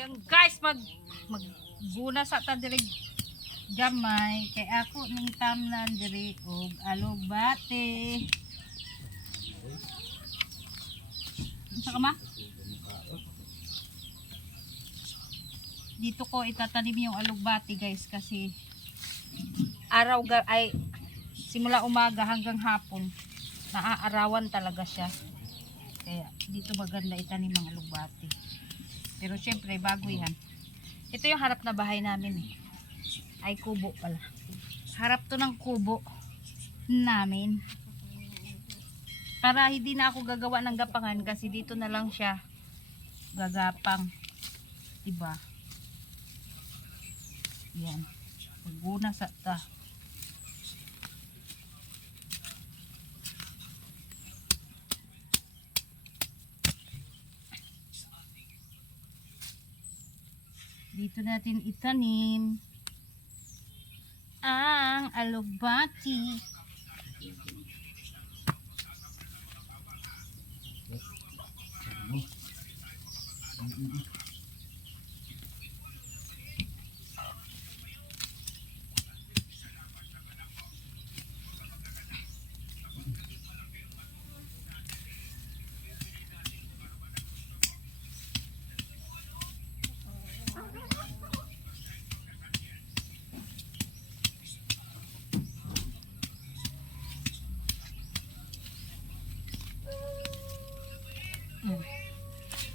Ayan guys, magguna sa ta diri gamay kay ako ning tamnan diri og alugbati. Unsa ka ma? Dito ko itatanim yung alugbati guys kasi ay simula umaga hanggang hapon naaarawan talaga siya. Kaya dito maganda itanim ang alugbati. Pero syempre bago yan. Ito yung harap na bahay namin eh. Ay kubo pala. Harap to ng kubo namin. Para hindi na ako gagawa ng gapangan kasi dito na lang siya gagapang. Diba? Yan. Paguna sa ta. Dito natin itanim ang alugbati.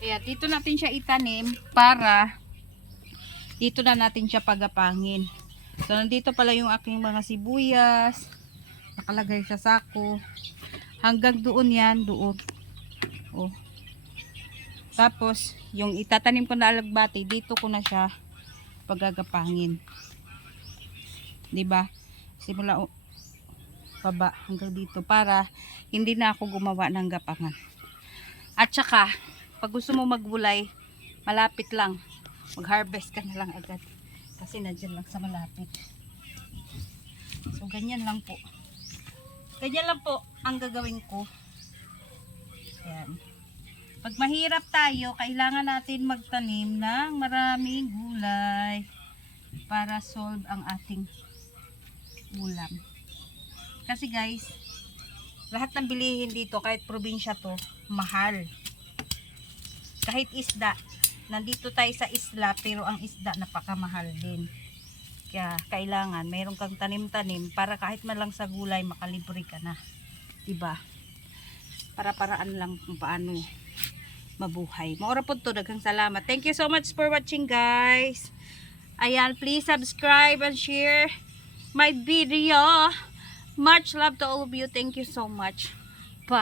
Kaya dito natin siya itanim para dito na natin siya pagapangin. So nandito pala yung aking mga sibuyas. Nakalagay sa sako. Hanggang doon yan, doon. Oh. Tapos yung itatanim ko na alugbati, dito ko na siya pagagapangin. 'Di ba? Simula baba hanggang dito para hindi na ako gumawa ng gapangan. At saka pag gusto mo maggulay, malapit lang. Mag-harvest ka na lang agad. Kasi nandiyan lang sa malapit. So, ganyan lang po. Ganyan lang po ang gagawin ko. Ayan. Pag mahirap tayo, kailangan natin magtanim ng maraming gulay para solve ang ating ulam. Kasi guys, lahat ng bilihin dito, kahit probinsya to, mahal. Kahit isda, nandito tayo sa isla pero ang isda napakamahal din. Kaya kailangan mayroon kang tanim-tanim para kahit man lang sa gulay makalibre ka na. 'Di ba? Para-paraan lang kung paano mabuhay. Maura po to, daghang salamat. Thank you so much for watching guys. Ayan, please subscribe and share my video. Much love to all of you. Thank you so much.